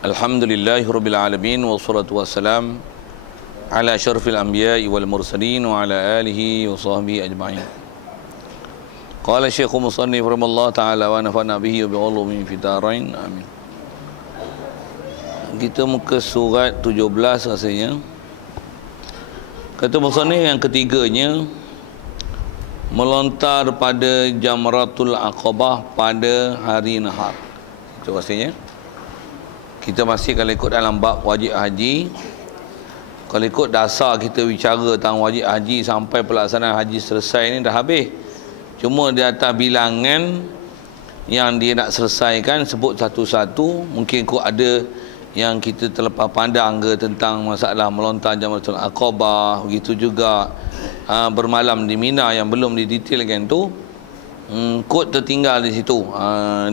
Alhamdulillahirabbil alamin wassalatu wassalam ala asyrafil anbiya'i wal mursalin wa ala alihi wa sahbihi ajma'in. Qala Syekh Musannif rahimallahu taala wa nafa'na bihi wa bi ulumi fid dharain. Amin. Kita muka surat 17 rasanya. Kata musannif yang ketiganya, melontar pada Jamratul Aqabah pada hari nahar. Itu rasanya. Kita masih kalau ikut dalam bab wajib haji. Kalau ikut dasar kita bicara tentang wajib haji sampai pelaksanaan haji selesai ni dah habis. Cuma di atas bilangan yang dia nak selesaikan sebut satu-satu. Mungkin kok ada yang kita terlepas pandang ke tentang masalah melontar Jamratul Aqabah. Begitu juga bermalam di Mina yang belum didetailkan tu. Kod tertinggal di situ.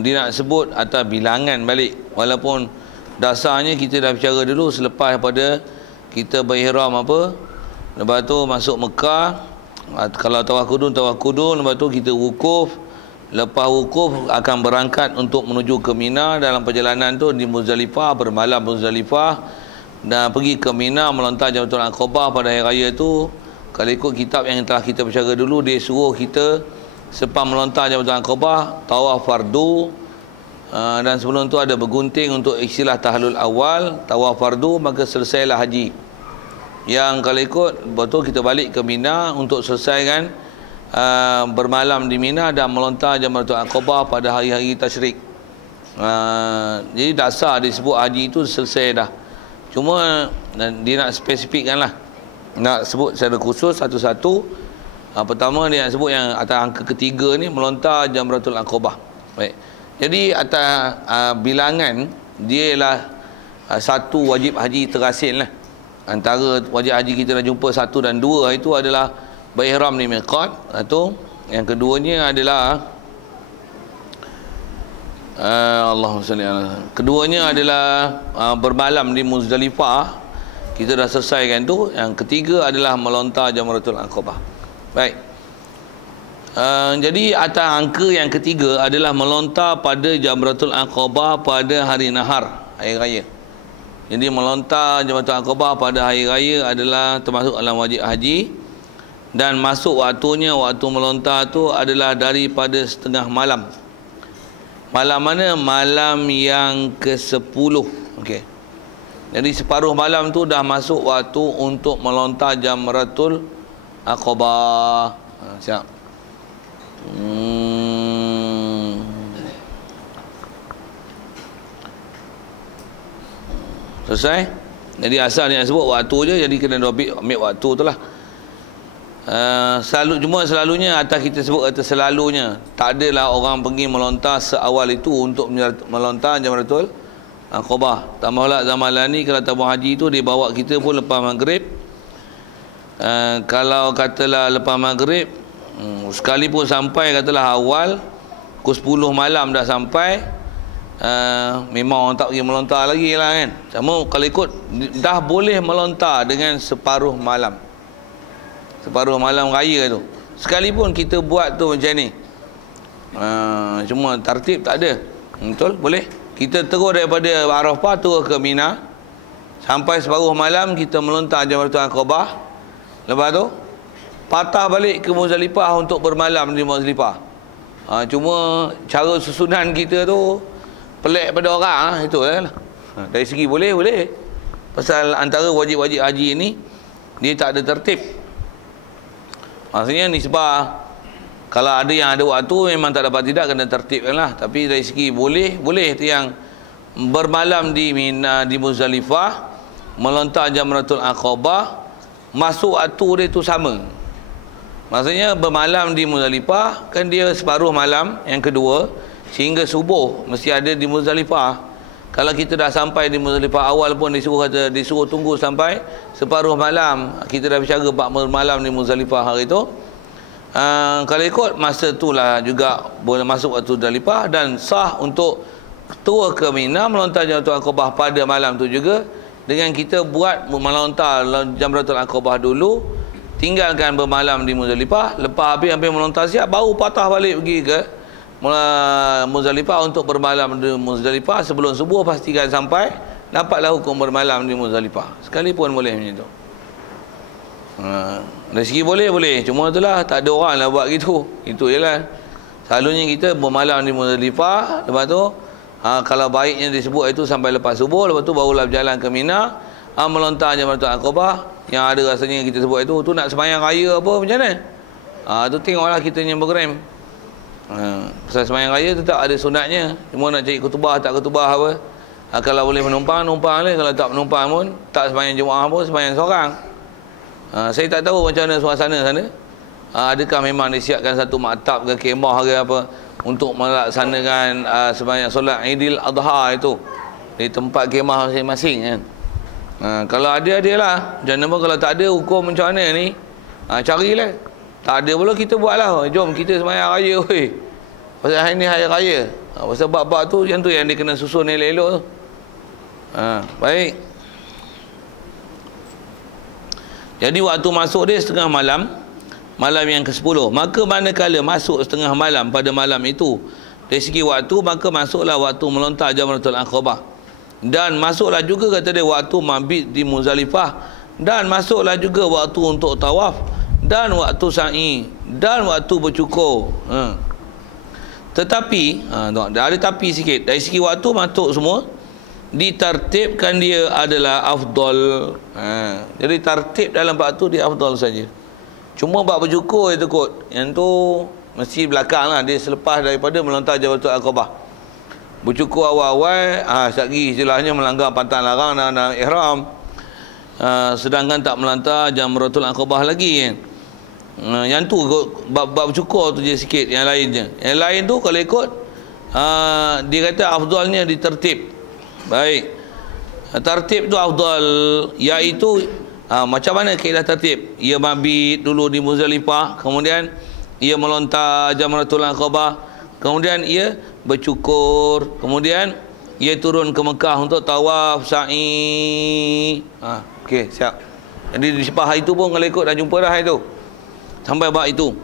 Dia nak sebut atas bilangan balik. Walaupun dasarnya kita dah bicara dulu selepas pada kita berihram apa, lepas tu masuk Mekah, kalau tawaf kudun, lepas tu kita wukuf, lepas wukuf akan berangkat untuk menuju ke Mina. Dalam perjalanan tu di Muzdalifah, bermalam Muzdalifah dan pergi ke Mina melontar Jamratul Aqabah pada hari raya tu. Kalau ikut kitab yang telah kita bicara dulu, dia suruh kita selepas melontar Jamratul Aqabah tawaf fardu. Dan sebelum tu ada bergunting untuk istilah tahlul awal, tawaf fardu, maka selesailah haji. Yang kalau ikut, betul kita balik ke Mina untuk selesaikan bermalam di Mina dan melontar Jamratul Aqabah pada hari-hari tasyrik. Jadi dasar disebut haji itu selesai dah. Cuma dia nak spesifikkan lah, nak sebut secara khusus satu-satu. Pertama dia nak sebut yang atas angka ketiga ni, melontar Jamratul Aqabah. Baik. Jadi atas bilangan dia ialah satu wajib haji terasil lah. Antara wajib haji kita dah jumpa 1 dan 2 itu adalah berihram di miqat. Satu. Yang keduanya adalah Allahumma salli ala. Keduanya adalah bermalam di Muzdalifah. Kita dah selesaikan tu. Yang ketiga adalah melontar Jamratul Aqabah. Baik. Jadi atas angka yang ketiga adalah melontar pada Jamratul Aqabah pada hari nahar, hari raya. Jadi melontar Jamratul Aqabah pada hari raya adalah termasuk dalam wajib haji. Dan masuk waktunya, waktu melontar tu adalah daripada setengah malam. Malam mana? Malam yang ke-10. Okey. Jadi separuh malam tu dah masuk waktu untuk melontar Jamratul Aqabah. Siap. Selesai. Jadi asal dia sebut waktu je, jadi kena ambil waktu tu lah. Selalunya atas kita sebut kata selalunya, tak adalah orang pergi melontar seawal itu untuk melontar Jamratul Aqabah. Tambahlah zaman lah ni kalau tabung haji tu dia bawa kita pun lepas maghrib. Kalau katalah lepas maghrib, sekalipun sampai katalah awal pukul 10 malam dah sampai, memang orang tak pergi melontar lagi lah kan. Sama kalau ikut dah boleh melontar dengan separuh malam raya tu, sekalipun kita buat tu macam ni. Cuma tertib tak ada. Betul? Boleh kita terus daripada Arafah turun ke Mina, sampai separuh malam kita melontar Jamratul Aqabah. Lepas tu patah balik ke Muzdalifah untuk bermalam di Muzdalifah. Cuma cara susunan kita tu pelik pada orang. Itu lah. Dari segi boleh. Pasal antara wajib-wajib haji ni dia tak ada tertib. Maksudnya nisbah, kalau ada yang ada waktu memang tak dapat tidak kena tertibkan lah. Tapi dari segi boleh tu yang bermalam di Mina, di Muzdalifah, melontar Jamratul Aqabah, masuk waktu dia tu sama. Maksudnya bermalam di Muzdalifah kan dia separuh malam yang kedua sehingga subuh mesti ada di Muzdalifah. Kalau kita dah sampai di Muzdalifah awal pun disuruh tunggu sampai separuh malam. Kita dah bicara bab bermalam di Muzdalifah hari tu. Kalau ikut masa itulah juga boleh masuk waktu Muzdalifah dan sah untuk turun ke Mina melontar Jamratul Aqabah pada malam tu juga, dengan kita buat melontar Jamratul Aqabah dulu, tinggalkan bermalam di Muzdalifah, lepas habis melontar siap baru patah balik pergi ke Muzdalifah untuk bermalam di Muzdalifah. Sebelum subuh pastikan sampai dapatlah hukum bermalam di Muzdalifah. Sekalipun boleh macam tu. Dari segi boleh. Cuma itulah tak ada orang lah buat gitu. Itu je lah. Selalunya kita bermalam di Muzdalifah. Lepas tu kalau baiknya disebut itu sampai lepas subuh. Lepas tu barulah berjalan ke Mina, melontar Jamratul Aqabah. Yang ada rasanya kita sebut itu, tu nak sembahyang raya apa macam mana? Tu tengoklah kita yang program. Pasal sembahyang raya tu tak ada sunatnya. Cuma nak cari khutbah tak khutbah apa. Kalau boleh menumpang lah. Kalau tak menumpang pun tak sembahyang Jumaat pun sembahyang seorang. Saya tak tahu macam mana suasana sana. Adakah memang disiapkan satu maktab ke kemah ke apa untuk melaksanakan sembahyang solat Aidil Adha itu di tempat kemah masing-masing kan. Kalau ada lah. Jangan pun kalau tak ada hukum macam mana ni? Carilah. Tak ada pula kita buatlah. Jom kita sembahyang raya weh. Pasal hari ni hari raya. Pasal bab-bab tu yang dia kena susun elok-elok tu. Baik. Jadi waktu masuk dia setengah malam yang ke-10. Maka manakala masuk setengah malam pada malam itu, dari segi waktu, maka masuklah waktu melontar Jamratul Aqabah. Dan masuklah juga kata dia waktu mabit di Muzdalifah, dan masuklah juga waktu untuk tawaf, dan waktu sa'i, dan waktu bercukur. Tetapi ada tapi sikit. Dari segi waktu masuk semua, ditartibkan dia adalah afdal. Jadi tartib dalam bab tu dia afdal saja. Cuma bab bercukur itu kot, yang tu mesti belakang lah, dia selepas daripada melontar Jamratul Aqabah. Bercukur awal-awal, sekali istilahnya melanggar pantang larang dan ihram. Sedangkan tak melontar Jamratul Aqabah lagi kan. Yang tu bab bercukur tu je sikit, yang lainnya. Yang lain tu kalau ikut dia kata afdalnya ditertib. Baik. Tertib tu afdal, iaitu macam mana kaedah tertib? Ia mabit dulu di Muzdalifah, kemudian ia melontar Jamratul Aqabah, kemudian ia bercukur, kemudian ia turun ke Mekah untuk tawaf, sa'i. Okey, siap. Jadi di sepah itu pun kalau ikut dah jumpa dah itu. Sampai bab itu.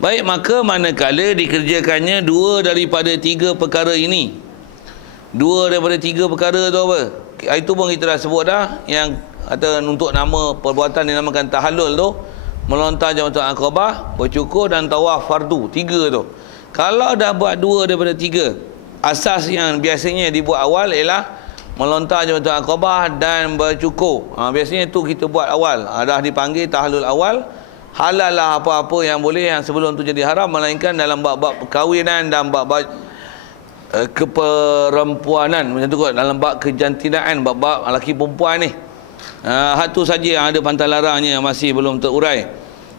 Baik, maka manakala dikerjakannya dua daripada tiga perkara ini. Dua daripada tiga perkara tu apa? Itu pun kita dah sebut dah, yang atau untuk nama perbuatan dinamakan tahallul tu, melontar Jamratul Aqabah, bercukur dan tawaf fardu. Tiga tu. Kalau dah buat dua daripada tiga, asas yang biasanya dibuat awal ialah melontar Jamratul Aqabah dan bercukur. Biasanya tu kita buat awal. Dah dipanggil tahallul awal. Halal lah apa-apa yang boleh yang sebelum tu jadi haram, melainkan dalam bab-bab perkahwinan dan bab-bab keperempuanan macam tu kot, dalam bab kejantinaan, bab-bab lelaki perempuan ni. Hak tu saja yang ada pantang larangnya, yang masih belum terurai.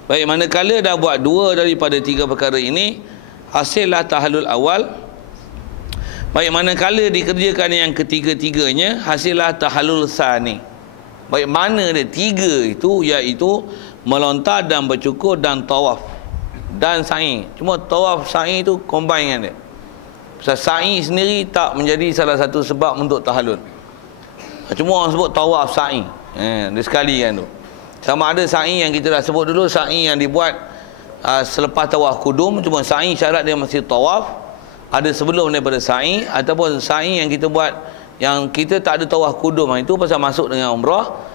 Baik, manakala dah buat dua daripada tiga perkara ini, hasillah tahallul awal. Baik, manakala dikerjakan yang ketiga-tiganya, hasillah tahallul sani. Baik, mana dia tiga itu, iaitu melontar dan bercukur dan tawaf dan sa'i. Cuma tawaf sa'i itu combine dengan dia. Pasal sa'i sendiri tak menjadi salah satu sebab untuk tahallul. Cuma orang sebut tawaf sa'i. Dia sekali kan tu. Sama ada sa'i yang kita dah sebut dulu, sa'i yang dibuat selepas tawaf kudum. Cuma sa'i syarat dia mesti tawaf. Ada sebelum daripada sa'i, ataupun sa'i yang kita buat yang kita tak ada tawaf kudum. Itu pasal masuk dengan umrah.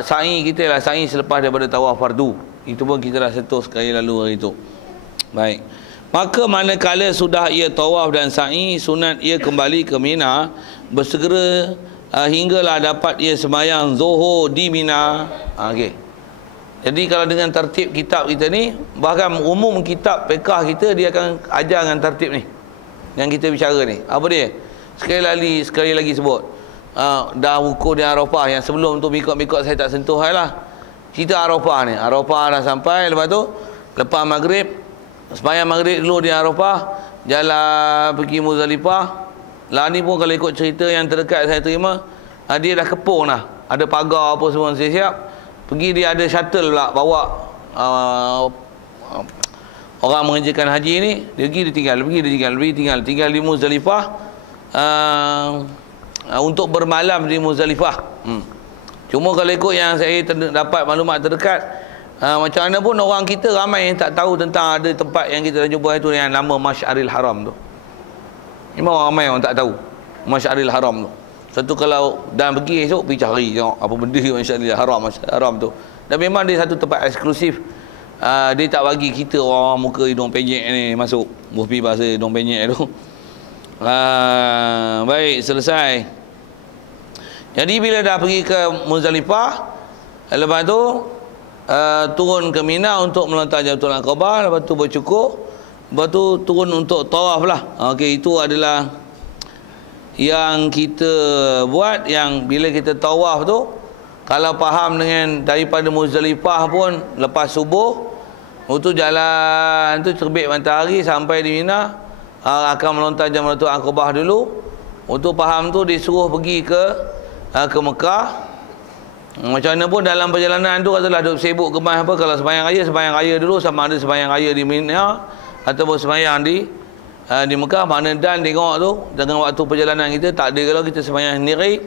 Sa'i kita lah sa'i selepas daripada tawaf fardu. Itu pun kita dah sentuh sekali lalu hari itu. Baik. Maka manakala sudah ia tawaf dan sa'i, sunat ia kembali ke Mina, bersegera hinggalah dapat ia sembahyang zuhur di Mina. Okey. Jadi kalau dengan tertib kitab kita ni, bahkan umum kitab fiqh kita, dia akan ajar dengan tertib ni yang kita bicara ni. Apa dia? Sekali lagi sebut. Dah ukur di Arafah, yang sebelum tu mikot-mikot saya tak sentuh lah. Cerita Arafah ni. Arafah dah sampai, lepas tu lepas maghrib, sembahyang maghrib dulu di Arafah, jalan pergi Muzdalifah. Lah ni pun kalau ikut cerita yang terdekat saya terima, dia dah kepung dah. Ada pagar apa semua siap. Pergi dia ada shuttle pula bawa orang mengerjakan haji ni. Dia pergi dia tinggal di Muzdalifah untuk bermalam di Muzdalifah. Cuma kalau ikut yang saya dapat maklumat terdekat, macam mana pun orang kita ramai yang tak tahu tentang ada tempat yang kita dah jumpa itu yang nama Masy'aril Haram tu. Memang ramai orang tak tahu Masy'aril Haram tu. Satu kalau dan pergi esok pergi cari tengok apa benda masya-Allah haram tu. Dan memang dia satu tempat eksklusif. Dia tak bagi kita orang muka hidung penyek ni masuk. Mufi bahasa hidung penyek tu. Baik, selesai. Jadi bila dah pergi ke Muzdalifah, lepas tu turun ke Mina untuk melontar Jamratul Aqabah, lepas tu bercukur, lepas tu turun untuk tawaf lah. Okey, itu adalah yang kita buat. Yang bila kita tawaf tu, kalau faham dengan daripada Muzdalifah pun lepas subuh, itu jalan tu terbit matahari sampai di Mina, akan melontar Jamratul Aqabah dulu. Untuk faham tu disuruh pergi ke Mekah. Macam mana pun dalam perjalanan tu katalah duk sibuk kemas apa, kalau sembahyang raya dulu, sama ada sembahyang raya di Mina ataupun sembahyang di Mekah. Mana dan tengok tu dengan waktu perjalanan kita, tak ada kalau kita sembahyang sendiri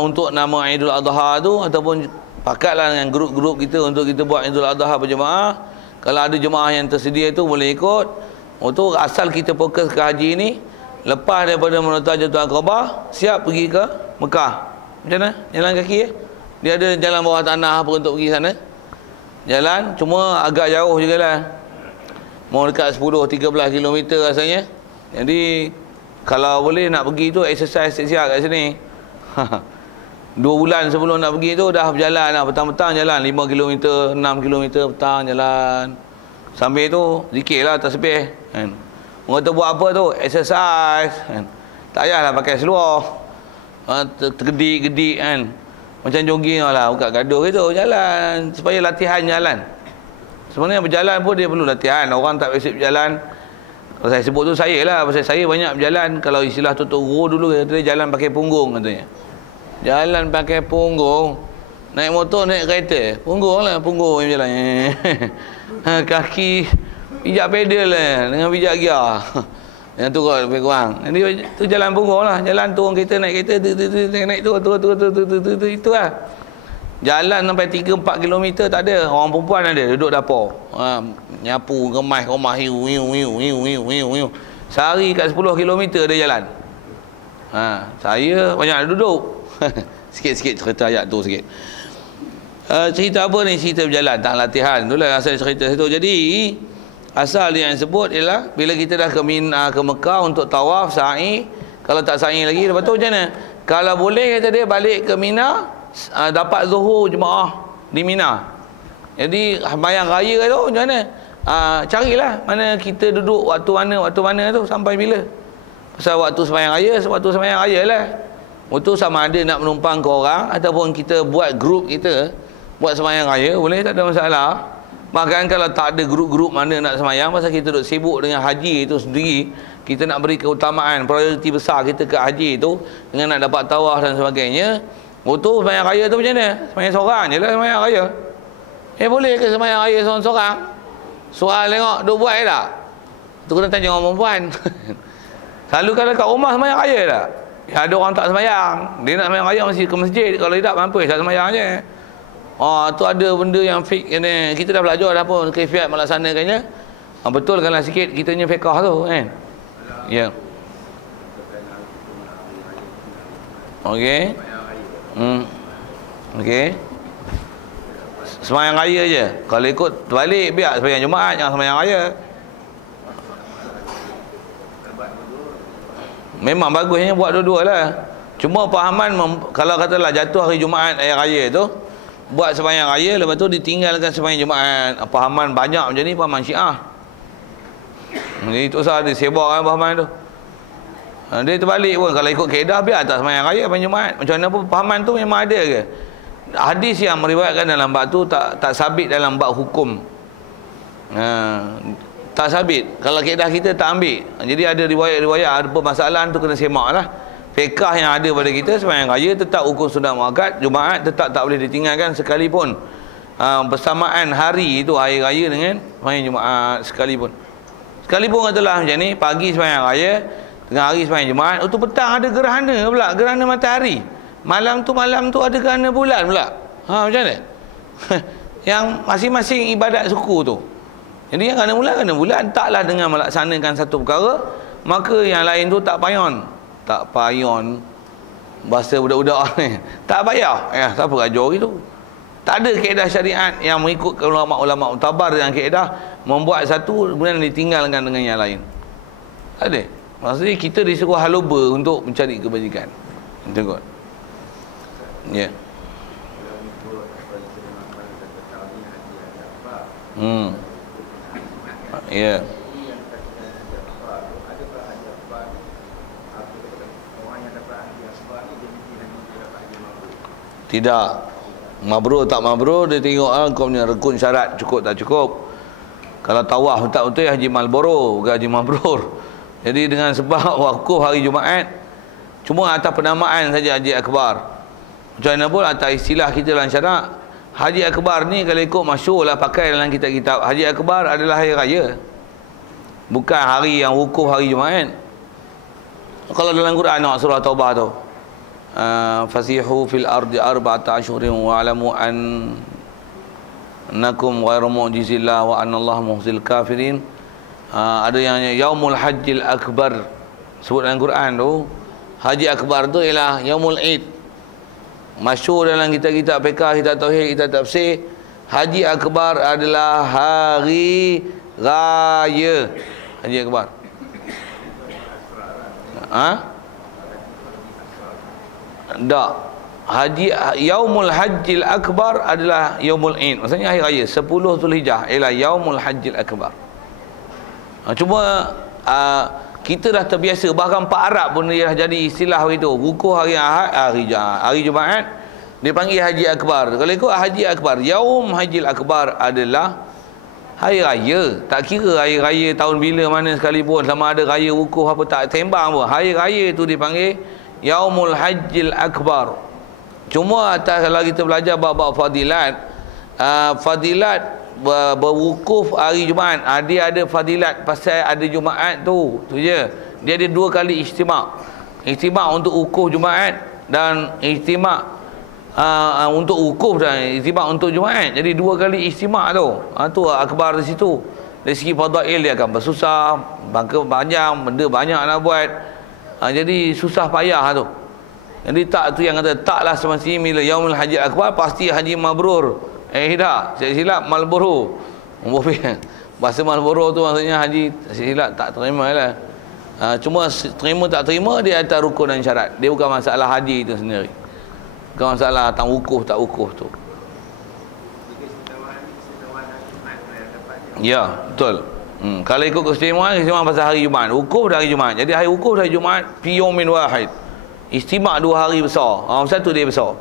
untuk nama Idul Adha tu, ataupun pakatlah dengan grup-grup kita untuk kita buat Idul Adha berjemaah. Kalau ada jemaah yang tersedia tu boleh ikut. Untuk asal kita fokus ke haji ni, lepas daripada melontar Jamratul Aqabah, siap pergi ke Mekah. Macam mana? Jalan kaki Dia ada jalan bawah tanah apa untuk pergi sana. Jalan, cuma agak jauh jugalah. Mau dekat 10-13 km rasanya. Jadi kalau boleh nak pergi tu exercise siap kat sini. 2 bulan sebelum nak pergi tu dah berjalan lah. Petang-petang jalan 5 km, 6 km petang jalan. Sambil tu zikir lah tasbih kan. Orang kata buat apa tu? Exercise kan. Tak payahlah pakai seluar. Tergedik-gedik kan. Macam jogging lah, buka gaduh gitu, jalan supaya latihan jalan. Sebenarnya berjalan pun dia perlu latihan. Orang tak biasa berjalan. Kalau saya sebut tu saya lah, pasal saya banyak berjalan. Kalau istilah Tok Guru dulu dia jalan pakai punggung katanya. Jalan pakai punggung. Naik motor, naik kereta, punggung lah, punggung yang berjalan. Kaki pijak pedal lah dengan pijak gear. Yang tu kot lebih kurang. Jadi tu jalan punggung lah. Jalan turun kereta, naik kereta, naik turun, itu lah. Jalan sampai 3-4 km tak ada. Orang perempuan ada duduk dapur. Nyapu, kemas rumah, hiu. Sehari kat 10 km dia jalan. Saya banyak duduk. Sikit-sikit cerita ayat tu sikit. Cerita apa ni? Cerita berjalan, tak latihan. Itulah asal cerita situ. Jadi asal dia yang sebut ialah bila kita dah ke Mekah untuk tawaf, sa'i. Kalau tak sa'i lagi, lepas tu macam mana? Kalau boleh kata dia balik ke Mina, dapat zuhur jemaah di Mina. Jadi sembahyang raya tu macam mana? Carilah mana kita duduk waktu mana tu sampai bila. Pasal waktu sembahyang raya lah. Waktu sama ada nak menumpang ke orang ataupun kita buat grup kita buat sembahyang raya, boleh, tak ada masalah. Bahkan kalau tak ada grup-grup mana nak sembahyang, pasal kita duduk sibuk dengan haji itu sendiri, kita nak beri keutamaan, prioriti besar kita ke haji itu dengan nak dapat tawaf dan sebagainya. Waktu sembahyang raya tu macam mana? Sembahyang seorang je lah sembahyang raya. Boleh ke sembahyang raya seorang-seorang? Soal tengok, duk buat ke tak? Tu kena tanya orang perempuan. Selalu kalau kat rumah sembahyang raya tak? Ya, ada orang tak sembahyang. Dia nak sembahyang raya mesti ke masjid. Kalau tidak mampu tak sembahyang je. Tu ada benda yang fake ni. Kita dah belajar dah pun kaifiat melaksanakannya. Betulkanlah sikit kitanya fiqh tu kan. Ya. Okey. Okey. Sembahyang raya je. Kalau ikut balik biar sembahyang Jumaat, jangan sembahyang raya. Memang bagusnya buat dua-dua lah. Cuma pahaman kalau katalah jatuh hari Jumaat hari raya tu, buat sembahyang raya, lepas tu ditinggalkan sembahyang Jumaat. Pahaman banyak macam ni, pahaman Syiah. Jadi tu sahaja dia sebab pahaman tu. Dia terbalik pun, kalau ikut kaedah biar tak sembahyang raya, sembahyang Jumaat. Macam mana pun pahaman tu memang ada ke. Hadis yang meriwayatkan dalam bab tu tak sabit dalam bab hukum. Tak sabit. Kalau kaedah kita tak ambil. Jadi ada riwayat-riwayat, ada permasalahan tu kena semak lah. Fiqah yang ada pada kita, sembahyang raya tetap hukum sunat muakkad, Jumaat tetap tak boleh ditinggalkan sekalipun bersamaan hari itu, hari raya dengan sembahyang Jumaat sekalipun. Sekalipun katalah macam ni, pagi sembahyang raya, tengah hari sembahyang Jumaat, itu petang ada gerhana pula, gerhana matahari. Malam tu ada gerhana bulan pula. Macam mana? Yang masing-masing ibadat suku tu. Jadi yang kena bulan taklah dengan melaksanakan satu perkara, maka yang lain tu tak payon. Bahasa budak-budak ni. Tak bayar. Siapa ajar gitu? Tak ada kaedah syariat yang mengikut ulama-ulama mutabar dengan kaedah membuat satu kemudian ditinggalkan dengan yang lain. Tak ada. Maksudnya kita disuruh haloba untuk mencari kebajikan. Tengok. Ya. Ya. Tidak. Mabrur tak mabrur, dia tengok kau punya rukun syarat cukup tak cukup. Kalau tawaf betul-betul haji malboro, bukan haji mabrur. Jadi dengan sebab wakuf hari Jumaat, cuma atas penamaan saja haji akbar. Macam mana pun atas istilah kita dalam syarak, haji akbar ni kalau ikut masyhur lah pakai dalam kitab-kitab, haji akbar adalah hari raya, bukan hari yang wukuf hari Jumaat. Kalau dalam Quran surah Taubah tu, fasihu fil ardi arba'ata ashhurin wa alamu annakum ghairu mu'jizillah wa anallahu muhzil kafirin. Ada yang yaumul hajjil akbar sebut dalam Quran tu. Haji akbar tu ialah yaumul id. Masyhur dalam kitab-kitab fiqh, kitab tauhid, kitab tafsir, haji akbar adalah hari raya. Haji akbar. Tak. Haji yaumul hajjil akbar adalah yaumul id. Maksudnya hari raya 10 Zulhijjah ialah yaumul hajjil akbar. Cuma kita dah terbiasa, bahkan Pak Arab pun dia dah jadi istilah begitu. Wukuf hari Ahad, hari Jumaat dia panggil haji akbar. Kalau ikut haji akbar, yaum hajjil akbar adalah hari raya. Tak kira hari raya tahun bila mana sekalipun, sama ada raya wukuf apa tak sembang pun, hari raya tu dipanggil yaumul hajjil akbar. Cuma atas kalau kita belajar bab fadilat, fadilat berwukuf hari Jumaat, dia ada fadilat pasal ada Jumaat tu je. Dia ada 2 kali ijtima'. Ijtima' untuk wukuf Jumaat dan ijtima' untuk wukuf dan ijtima' untuk Jumaat. Jadi 2 kali ijtima' tu. Tu akbar di situ. Dari segi fadail dia akan bersusah, bangka panjang, benda banyak nak buat. Jadi susah payah tu. Jadi tak tu yang kata taklah semestinya bila yaumul haji akbar pasti haji mabrur. Tak, saya silap malboro. Bahasa malboro tu maksudnya haji silap tak terima lah. Cuma terima tak terima dia atas rukun dan syarat. Dia bukan masalah haji itu sendiri. Bukan masalah tentang wukuf tak wukuf tu. Ya, betul. Kalau ikut keistimewaan pasal hari Jumaat, wukuf dari Jumaat. Jadi hari wukuf dari Jumaat fi yaumin wahid. Istimak 2 hari besar. Satu dia besar.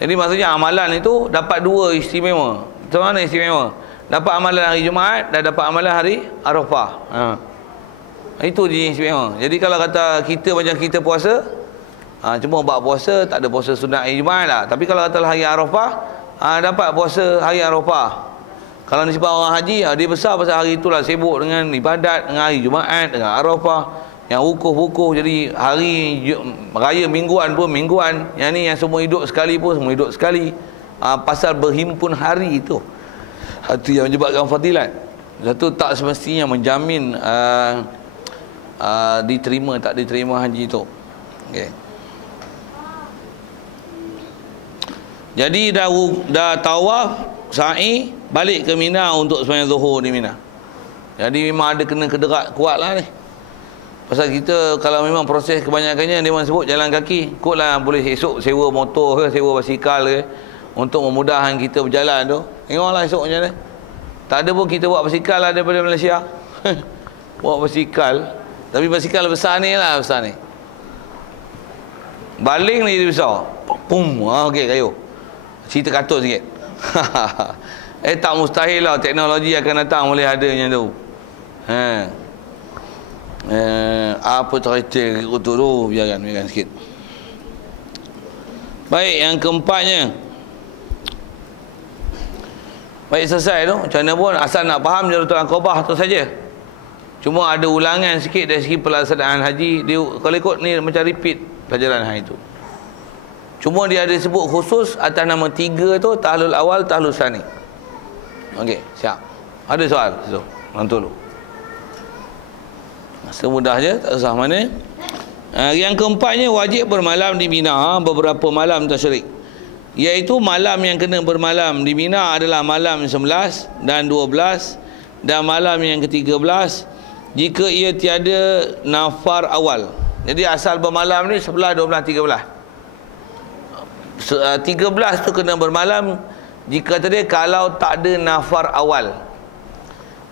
Jadi maksudnya amalan itu dapat 2 istimewa. Macam mana istimewa? Dapat amalan hari Jumaat dan dapat amalan hari Arafah. Itu je istimewa. Jadi kalau kata kita macam kita puasa, cuma buat puasa, tak ada puasa sunat hari Jumaat lah. Tapi kalau kata hari Arafah, dapat puasa hari Arafah. Kalau nisbah orang haji, dia besar pasal hari itulah sibuk dengan ibadat, dengan hari Jumaat, dengan Arafah. Yang wukuf-wukuf, jadi hari raya mingguan pun mingguan. Yang ni yang semua hidup sekali pun semua hidup sekali. Pasal berhimpun hari itu, itu yang menyebabkan fadilat. Satu tak semestinya menjamin diterima tak diterima haji itu. Okay. Jadi dah tawaf, sa'i, balik ke Mina untuk sembahyang zuhur di Mina. Jadi memang ada kena kederat kuat lah ni. Pasal kita kalau memang proses kebanyakannya dia memang sebut jalan kaki, ikutlah boleh esok sewa motor ke, sewa basikal ke untuk memudahkan kita berjalan tu. Tengoklah esok macam mana. Tak ada pun kita buat basikal lah daripada Malaysia. Buat basikal, tapi basikal besar ni lah, besar ni. Baling ni dia besar. Pum, okey kayu. Cerita katut sikit. Tak mustahil lah teknologi akan datang boleh ada macam tu. Apa cerita untuk tu biarkan sikit. Baik, yang keempatnya. Baik, selesai tu. Macam mana pun asal nak faham Jaratul Aqabah tu saja. Cuma ada ulangan sikit dari segi pelaksanaan haji. Dia kalau ikut ni macam repeat pelajaran hari tu. Cuma dia ada sebut khusus atas nama 3 tu, tahlul awal, tahlul sani. Okey, siap. Ada soal situ. Nanti dulu. Semudah je, tak usah mana. Yang keempatnya wajib bermalam di Mina beberapa malam tasyrik. Iaitu malam yang kena bermalam di Mina adalah malam 11 dan 12 dan malam yang ke-13 jika ia tiada nafar awal. Jadi asal bermalam ni 11, 12, 13. 13 tu kena bermalam jika tadi kalau tak ada nafar awal.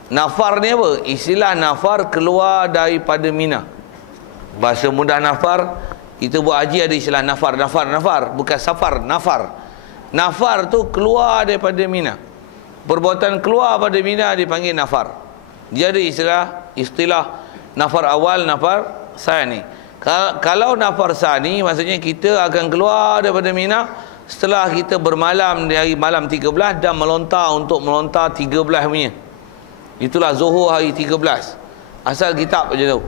Nafar ni apa? Istilah nafar keluar daripada Mina. Bahasa mudah nafar, kita buat haji ada istilah nafar, bukan safar, nafar. Nafar tu keluar daripada Mina. Perbuatan keluar pada Mina dipanggil nafar. Dia ada istilah nafar awal, nafar sani. Kalau nafar sani, maksudnya kita akan keluar daripada Mina setelah kita bermalam di hari malam 13 dan melontar untuk melontar 13 punya. Itulah Zuhur hari 13. Asal kitab je tu.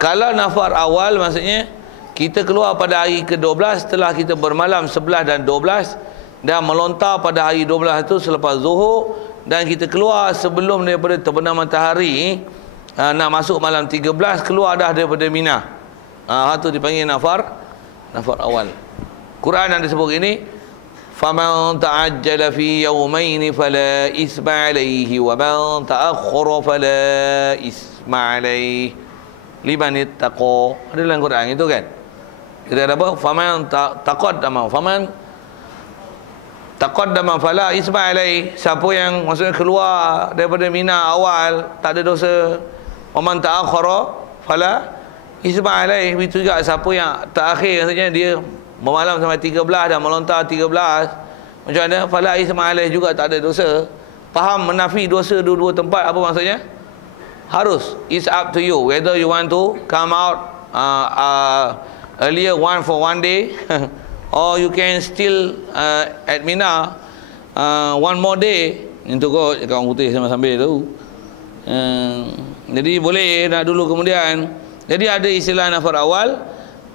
Kalau nafar awal maksudnya kita keluar pada hari ke-12 setelah kita bermalam 11 dan 12 dan melontar pada hari 12 itu selepas Zuhur, dan kita keluar sebelum daripada terbenam matahari, nak masuk malam 13 keluar dah daripada Mina. Itu dipanggil nafar awal. Quran ada sebut ini, faman ta'ajjala fi yawmayn fala isma alayhi wa man ta'akhkhara fala isma alayhi liman ittaqa. Ada dalam Quran itu kan. Kita ada apa? Faman taqaddama fala isma alayhi. Siapa yang maksudnya keluar daripada Mina awal tak ada dosa. Wa man ta'akhkhara fala isma alayhi. Itu juga siapa yang terakhir, maksudnya dia bermalam sampai 13 dan melontar 13, macam mana? Fala isma alayhi, juga tak ada dosa. Faham menafi dosa dua-dua tempat apa maksudnya? Harus. It's up to you whether you want to come out earlier for one day or you can still at Mina one more day. Itu kot kawan putih sambil tu. Jadi boleh nak dulu kemudian. Jadi ada istilah nafar awal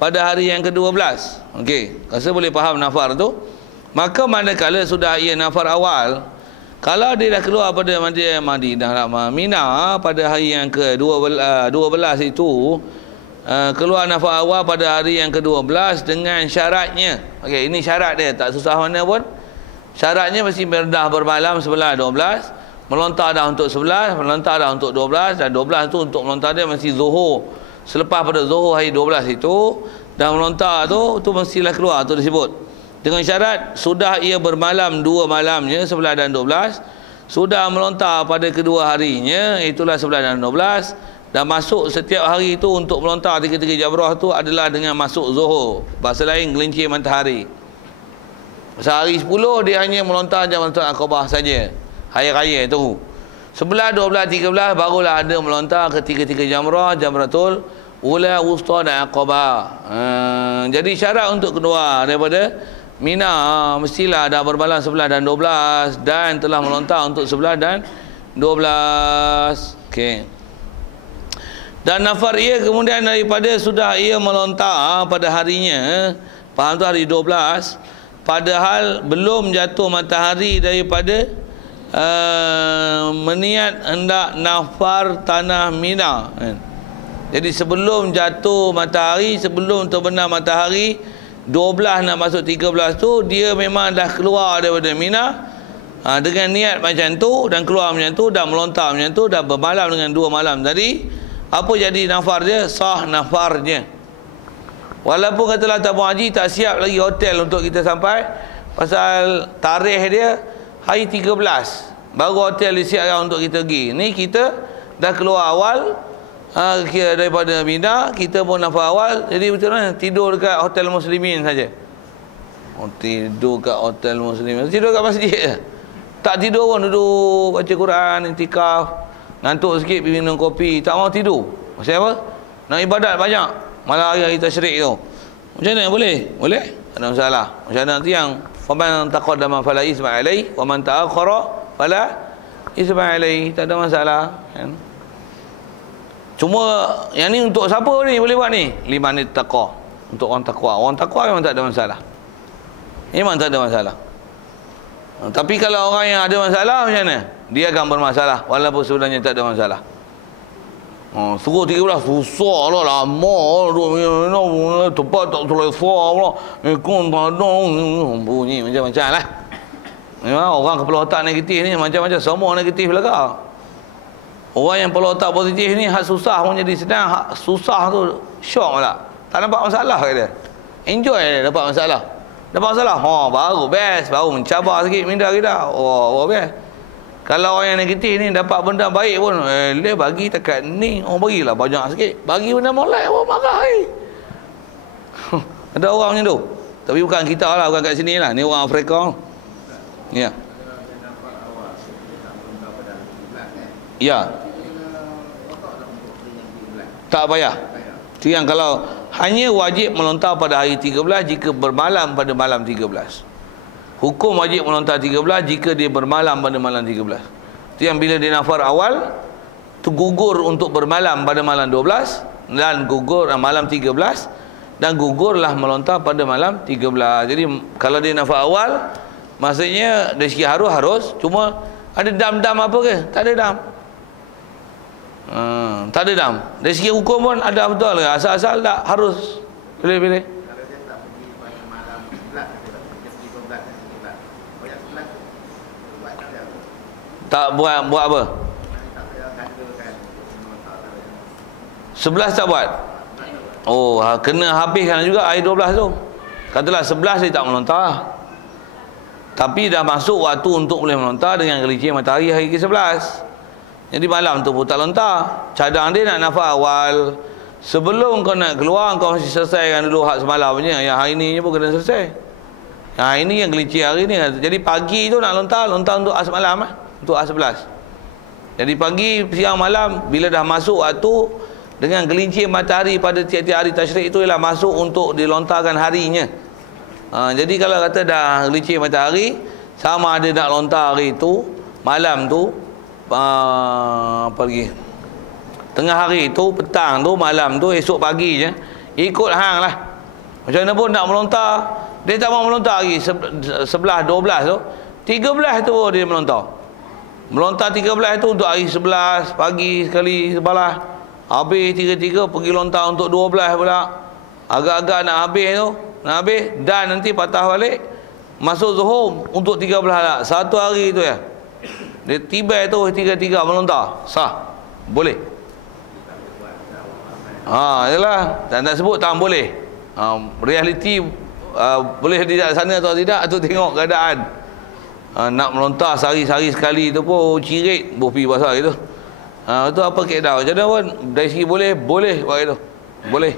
pada hari yang ke-12. Okey, rasa boleh faham nafar tu. Maka manakala sudah ia nafar awal, kalau dia dah keluar pada Madinah Mina pada hari yang ke-12 itu, keluar nafar awal pada hari yang ke-12 dengan syaratnya. Okey, ini syarat dia, tak susah mana pun. Syaratnya mesti dah bermalam 11, 12, melontar dah untuk 11, melontar dah untuk 12, dan 12 tu untuk melontar dia mesti Zuhur. Selepas pada Zuhur hari 12 itu, dah melontar tu mestilah keluar, tu disebut. Dengan syarat sudah ia bermalam 2 malamnya 11 dan 12, sudah melontar pada kedua harinya, itulah 11 dan 12, dan masuk setiap hari itu untuk melontar 3 jamrah tu adalah dengan masuk Zuhur. Bahasa lain gelincir matahari. Sehari 10 dia hanya melontar Jamratul Aqabah saja. Hari raya itu 11, 12, 13 barulah ada melontar ketiga-tiga jamrah, Jamratul Ula, Wusta dan Aqabah. Jadi syarat untuk keluar daripada Mina mestilah dah bermalam 11 dan 12 dan telah melontar untuk 11 dan 12. Okey. Dan nafar ia kemudian daripada sudah ia melontar pada harinya, faham tu, hari 12, padahal belum jatuh matahari daripada meniat hendak nafar tanah Mina. Jadi sebelum jatuh matahari, sebelum terbenam matahari 12 nak masuk 13 tu, dia memang dah keluar daripada Mina dengan niat macam tu, dan keluar macam tu, dah melontar macam tu, dah bermalam dengan 2 malam tadi. Apa jadi nafar dia? Sah nafarnya. Walaupun katalah tabung haji tak siap lagi hotel untuk kita sampai, pasal tarikh dia hari 13 baru hotel disiapkan untuk kita pergi. Ni kita dah keluar awal, kira daripada Mina, kita pun nafar awal. Jadi betul mana? Tidur dekat hotel Muslimin saja. Tidur kat hotel Muslimin, tidur kat masjid je. Tak tidur pun, duduk baca Quran, intikaf, ngantuk sikit pergi minum kopi, tak mau tidur. Pasal apa? Nak ibadat banyak malam hari tasyrik tu. Macam mana boleh? Boleh? Tak ada masalah. Macam mana nanti yang faman taqaddama fala isma alaihi wa man ta'akhkhara fala isma alaihi, tak ada masalah kan? Cuma yang ni untuk siapa ni boleh buat ni? Liman ittaqa, untuk orang takwa. Orang takwa memang tak ada masalah. Memang tak ada masalah. Tapi kalau orang yang ada masalah macam mana? Dia akan bermasalah walaupun sebenarnya tak ada masalah. Suruh 13 susah lah, lama duk tempat tak selesai pula. Ikon padang bunyi macam-macam lah. Memang orang kepala otak negatif ni macam-macam, semua negatif belaka. Orang yang kepala otak positif ni hak susah pun jadi senang, hak susah tu syok pula. Tak nampak masalah kat dia. Enjoy dia dapat masalah. Dapat masalah, baru best, baru mencabar sikit minda kita. Best. Kalau orang yang negatif ni dapat benda baik pun, dia bagi dekat ni, bagilah banyak sikit. Bagi benda molek, marah Ada orang macam tu. Tapi bukan kita lah, bukan kat sini lah. Ni orang Afrika. Ya. Ya. Tak payah. Itu yang kalau hanya wajib melontar pada hari 13 jika bermalam pada malam 13. Hukum wajib melontar 13 jika dia bermalam pada malam 13. Itu yang bila dia nafar awal, tu gugur untuk bermalam pada malam 12 dan gugur malam 13 dan gugurlah melontar pada malam 13. Jadi kalau dia nafar awal, maksudnya dari segi harus, cuma ada dam-dam apa ke? Tak ada dam. Tak ada dam. Dari segi hukum pun ada betul ke? Asal-asal tak harus pilih-pilih. Tak buat apa? 11 tak buat? Kena habiskan juga air 12 tu. Katalah 11 dia tak melontar, tapi dah masuk waktu untuk boleh melontar dengan gelincir matahari hari ke-11. Jadi malam tu pun tak lontar. Cadang dia nak nafas awal. Sebelum kau nak keluar, kau mesti selesaikan dulu hak semalam punya. Yang hari ni pun kena selesai. Yang hari ni yang gelincir hari ni. Jadi pagi tu nak lontar untuk hak semalam untuk hak 11. Jadi pagi, siang, malam, bila dah masuk waktu dengan gelincir matahari pada tiap-tiap hari tasyrik itu ialah masuk untuk dilontarkan harinya. Jadi kalau kata dah gelincir matahari, sama ada nak lontar hari itu, malam tu, apa lagi, tengah hari tu, petang tu, malam tu, esok pagi je, ikut hang lah. Macam mana pun nak melontar, dia tak mau melontar lagi 11, 12 tu, 13 tu dia melontar. Melontar 13 tu untuk hari 11 pagi sekali sebalah. Habis 3 pergi lontar untuk 12 pula. Agak-agak nak habis tu, dan nanti patah balik masuk Zuhur untuk 13 lah. Satu hari tu ya. Dia tiba tu 3 melontar. Sah. Boleh. Yalah, tak sebut tak boleh. Realiti boleh tidak sana atau tidak tu tengok keadaan. Nak melontar sehari-hari sekali tu pun cirit bopi pasal itu. Itu apa kaedah? Macam mana pun dari segi boleh buat itu. Boleh.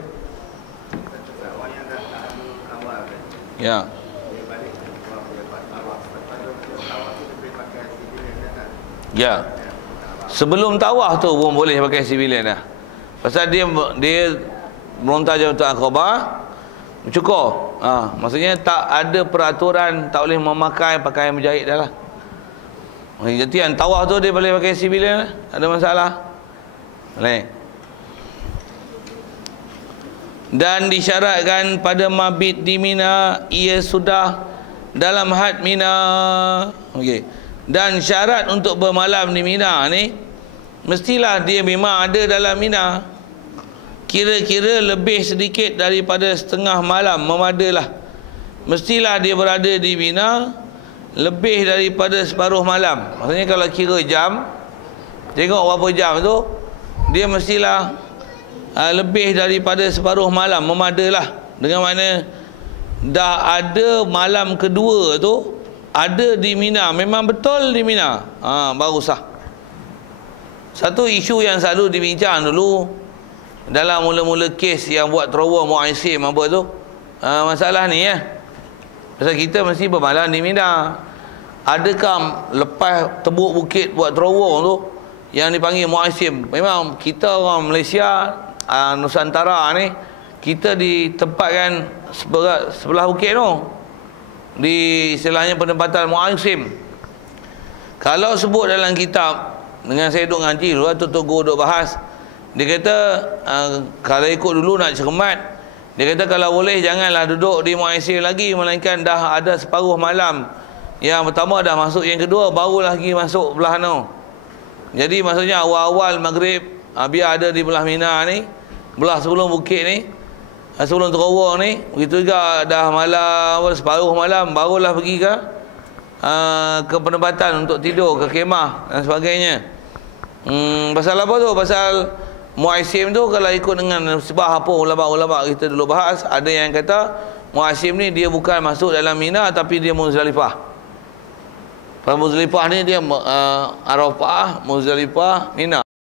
Ya. Ya. Sebelum tawaf tu pun boleh pakai civilian dah. Pasal dia melontar Jabatan Aqabah cukup. Maksudnya tak ada peraturan tak boleh memakai pakaian berjahit dah lah. Jadi yang tawaf tu dia boleh pakai civilian, ada masalah. Boleh. Dan disyaratkan pada mabit di Mina ia sudah dalam had Mina. Okey. Dan syarat untuk bermalam di Mina ni mestilah dia memang ada dalam Mina. Kira-kira lebih sedikit daripada setengah malam memadalah. Mestilah dia berada di Mina lebih daripada separuh malam. Maksudnya kalau kira jam, tengok berapa jam tu, dia mestilah lebih daripada separuh malam memadalah. Dengan mana dah ada malam kedua tu ada di Mina, memang betul di Mina, baru sah. Satu isu yang selalu dibincang dulu dalam mula-mula kes yang buat terowong Mu'aisim apa tu, masalah ni ya. Pasal kita mesti bermalam di Mina. Adakah lepas tebuk bukit buat terowong tu yang dipanggil Mu'aisim, memang kita orang Malaysia, Nusantara ni, kita ditempatkan sebelah bukit tu, di istilahnya penempatan Mu'aisim. Kalau sebut dalam kitab, dengan saya duduk ngaji dulu, Tok Guru duduk bahas, dia kata kalau ikut dulu nak cermat, dia kata kalau boleh janganlah duduk di Mu'aisim lagi, melainkan dah ada separuh malam. Yang pertama dah masuk, yang kedua baru lagi masuk belah no. Jadi maksudnya awal-awal maghrib biar ada di belah Mina ni, belah sebelum bukit ni, sebelum terowong ni. Begitu juga dah malam, separuh malam barulah pergi ke penempatan untuk tidur, ke kemah dan sebagainya. Pasal apa tu? Pasal Mu'asim tu kalau ikut dengan sebab apa ulama-ulama kita dulu bahas, ada yang kata Mu'asim ni dia bukan masuk dalam Mina tapi dia Muzdalifah. Muzdalifah ni dia Arafah, Muzdalifah, Mina.